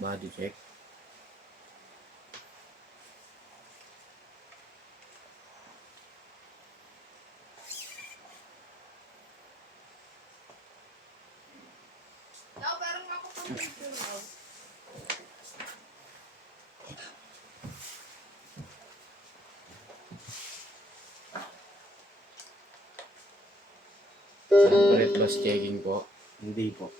Body check. Red bus checking po. Hindi po.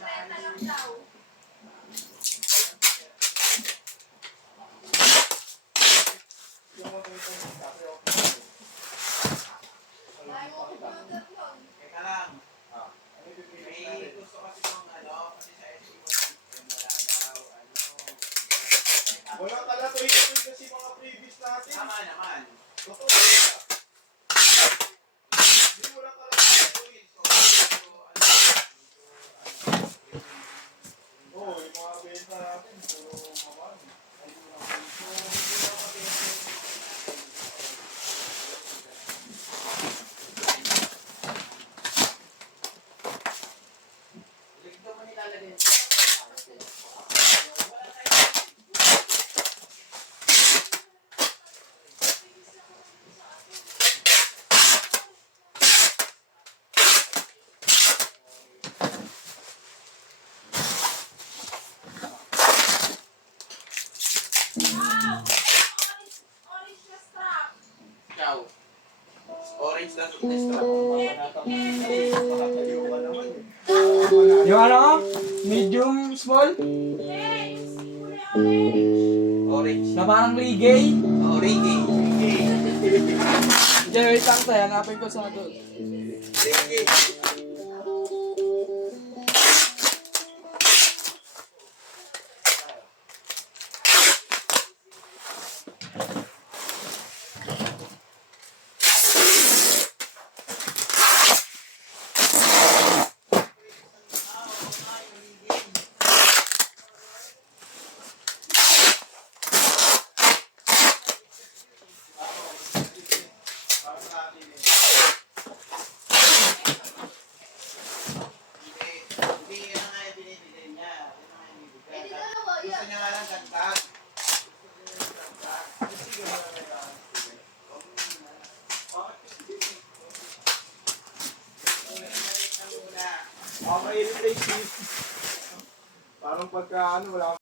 Magbenta lang daw. Ay, mo computer yun. Teka lang. May gusto kasi ng ano, kasi sa SC1 wala daw, Wala kalatoy-katoy kasi mga previous natin. Tama naman. Totoo. Hindi wala kalatoy-katoy. Oo, yung mga benta natin, puro mawan. Ligdo mo nilalagay. Wow! Orange na strap. Ciao. Orange na strap. Nakatayo ka naman eh. Yung ano? Medium, small? Eh, yung kulay orange. Orange. Na parang reggae? Oh, Ricky. Diyan, wait lang tayo. Hanapin ko sa doon. Ricky. Hindi, yan nga yung binibili niya. Yan nga yung binibili. Eh, di dalawa Gusto yan. niya nga lang dagdag. Mga ma-irritate. Parang pagka ano, wala